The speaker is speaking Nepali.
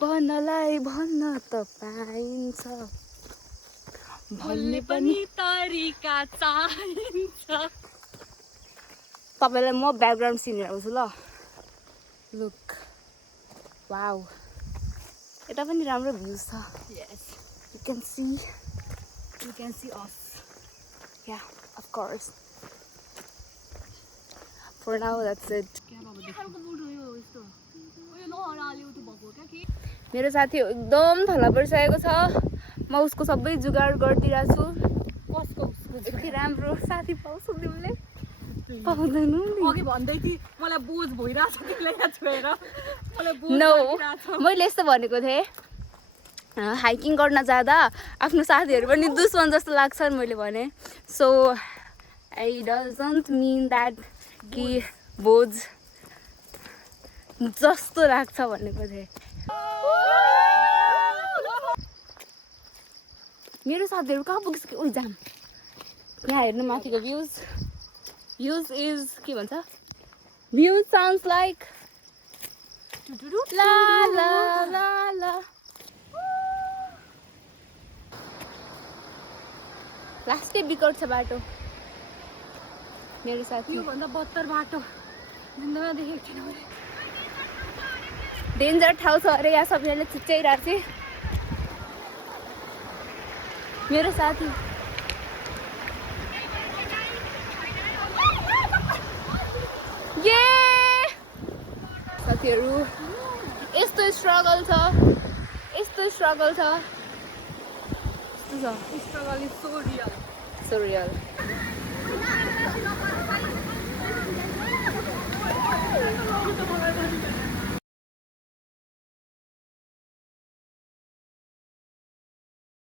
भन्नलाई भन्न त पाइन्छ भन्ने पनि तरिका चाहिन्छ। तपाईलाई म ब्याकग्राउन्ड सिन हेराउँछु ल। लुक वाउ यता पनि राम्रो भ्यूज छ। Yes, you can see you can see us. Yeah of course for now that's it. मेरो साथी एकदम थला परिसकेको छ। म उसको सबै जुगाड गरिदिरहेको छु। यति राम्रो साथी पाउँछु तिमीले पाउँदैनौ अघि भन्दै थिए मलाई बोझ भइरहेछ त्यसलाई यहाँ छोएर मलाई बोझ नो लागिरहेछ। मैले यस्तो भनेको थिएँ हाइकिङ गर्न जाँदा आफ्नो साथीहरू पनि दुश्मन जस्तो लाग्छन् मैले भने। So I doesn't mean that कि बोझ जस्तो लाग्छ भनेको थिएँ। मेरो साथीहरू कहाँ पुगिसक्यो उही जाम। यहाँ हेर्नु माथिको भ्युज इज के भन्छ भ्युज साउन्ड्स लाइक ला ला ला ला। लास्टै बिकट छ बाटो। मेरो साथी योभन्दा बत्तर बाटो जिन्दगीमा देखेको थिएन मैले। डेन्जर ठाउँ छ अरे यहाँ सबैजनाले चिच्याइरहेको थिएँ। मेरो साथी ये साथीहरू यस्तो स्ट्रगल छ यस्तो स्ट्रगल छ struggle is so real. So real.